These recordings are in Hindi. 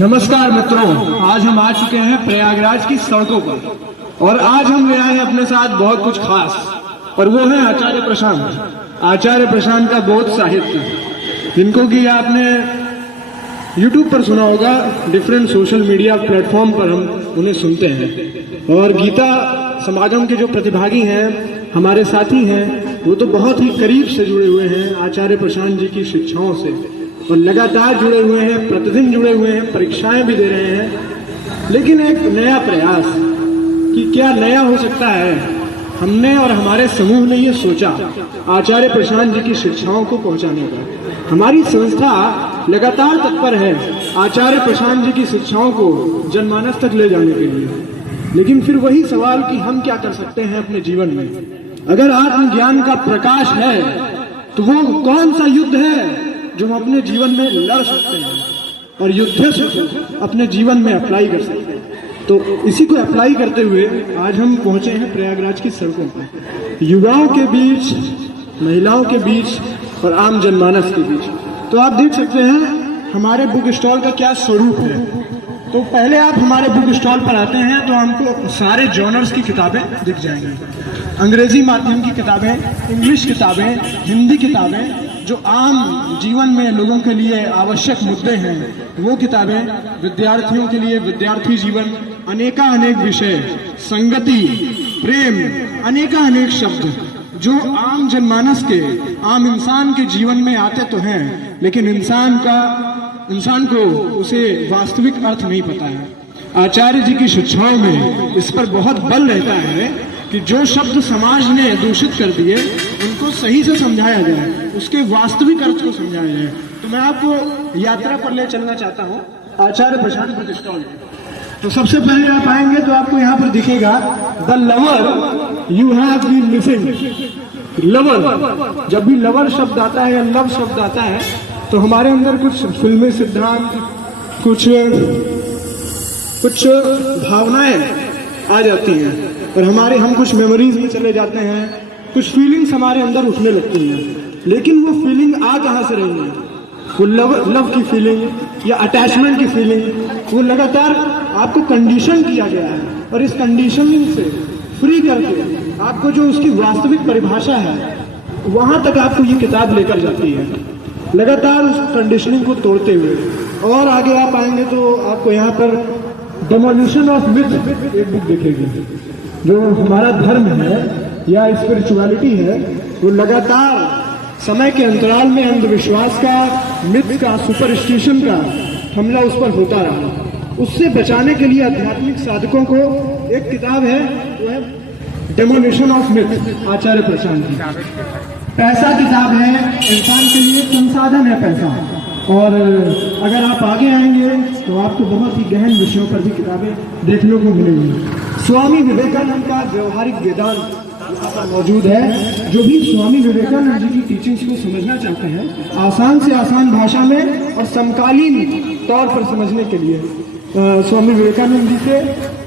नमस्कार मित्रों, आज हम आ चुके हैं प्रयागराज की सड़कों पर और आज हम ले आए हैं अपने साथ बहुत कुछ खास और वो है आचार्य प्रशांत। आचार्य प्रशांत का बोध साहित्य, जिनको कि आपने YouTube पर सुना होगा, डिफरेंट सोशल मीडिया प्लेटफॉर्म पर हम उन्हें सुनते हैं। और गीता समागम के जो प्रतिभागी हैं, हमारे साथी हैं, वो तो बहुत ही करीब से जुड़े हुए हैं आचार्य प्रशांत जी की शिक्षाओं से और लगातार जुड़े हुए हैं, प्रतिदिन जुड़े हुए हैं, परीक्षाएं भी दे रहे हैं। लेकिन एक नया प्रयास कि क्या नया हो सकता है, हमने और हमारे समूह ने ये सोचा आचार्य प्रशांत जी की शिक्षाओं को पहुंचाने का। हमारी संस्था लगातार तत्पर है आचार्य प्रशांत जी की शिक्षाओं को जनमानस तक ले जाने के लिए। लेकिन फिर वही सवाल कि हम क्या कर सकते हैं अपने जीवन में। अगर आत्मज्ञान का प्रकाश है तो वो कौन सा युद्ध है जो हम अपने जीवन में लड़ सकते हैं और युद्ध से अपने जीवन में अप्लाई कर सकते हैं। तो इसी को अप्लाई करते हुए आज हम पहुंचे हैं प्रयागराज की सड़कों पर, युवाओं के बीच, महिलाओं के बीच और आम जनमानस के बीच। तो आप देख सकते हैं हमारे बुक स्टॉल का क्या स्वरूप है। तो पहले आप हमारे बुक स्टॉल पर आते हैं तो हमको सारे जॉनर्स की किताबें दिख जाएंगी। अंग्रेजी माध्यम की किताबें, इंग्लिश किताबें, हिंदी किताबें, जो आम जीवन में लोगों के लिए आवश्यक मुद्दे हैं वो किताबें, विद्यार्थियों के लिए विद्यार्थी जीवन, अनेक विषय, संगति, प्रेम, अनेक शब्द जो आम जनमानस के, आम इंसान के जीवन में आते तो हैं, लेकिन इंसान को उसे वास्तविक अर्थ नहीं पता है। आचार्य जी की शिक्षाओं में इस पर बहुत बल रहता है कि जो शब्द समाज ने दूषित कर दिए उनको सही से समझाया जाए, उसके वास्तविक अर्थ को समझाया जाए। तो मैं आपको यात्रा पर ले चलना चाहता हूँ आचार्य प्रशांत बुक स्टॉल। तो सबसे पहले आप आएंगे तो आपको यहाँ पर दिखेगा the lover you have been missing. Lover, जब भी लवर शब्द आता है या लव शब्द आता है तो हमारे अंदर कुछ फिल्मी सिद्धांत, कुछ भावनाएं आ जाती हैं और हम कुछ मेमोरीज में चले जाते हैं, कुछ फीलिंग्स हमारे अंदर उठने लगती हैं। लेकिन वो फीलिंग आ कहाँ से रही है? वो लव की फीलिंग या अटैचमेंट की फीलिंग, वो लगातार आपको कंडीशन किया गया है और इस कंडीशनिंग से फ्री करके आपको जो उसकी वास्तविक परिभाषा है वहां तक आपको ये किताब लेकर जाती है, लगातार उस कंडीशनिंग को तोड़ते हुए। और आगे आप आएंगे तो आपको यहाँ पर डेमोलिशन ऑफ मिथ एक बुक दिखेगी। जो हमारा धर्म है या स्पिरिचुअलिटी है वो लगातार समय के अंतराल में अंधविश्वास का, मिथ का, सुपरस्टिशन का हमला उस पर होता रहा। उससे बचाने के लिए आध्यात्मिक साधकों को एक किताब है, वो है डेमोलिशन ऑफ मिथ, आचार्य प्रशांत की। पैसा किताब है, इंसान के लिए संसाधन है पैसा। और अगर आप आगे आएंगे तो आपको बहुत ही गहन विषयों पर भी किताबें देखने को मिलेंगी। स्वामी विवेकानंद का व्यवहारिक वेदांत मौजूद है। जो भी स्वामी विवेकानंद जी की टीचिंग्स को समझना चाहते हैं आसान से आसान भाषा में और समकालीन तौर पर समझने के लिए स्वामी विवेकानंद जी से,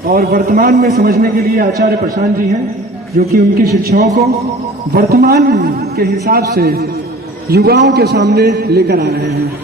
और वर्तमान में समझने के लिए आचार्य प्रशांत जी हैं, जो कि उनकी शिक्षाओं को वर्तमान के हिसाब से युवाओं के सामने लेकर आ रहे हैं।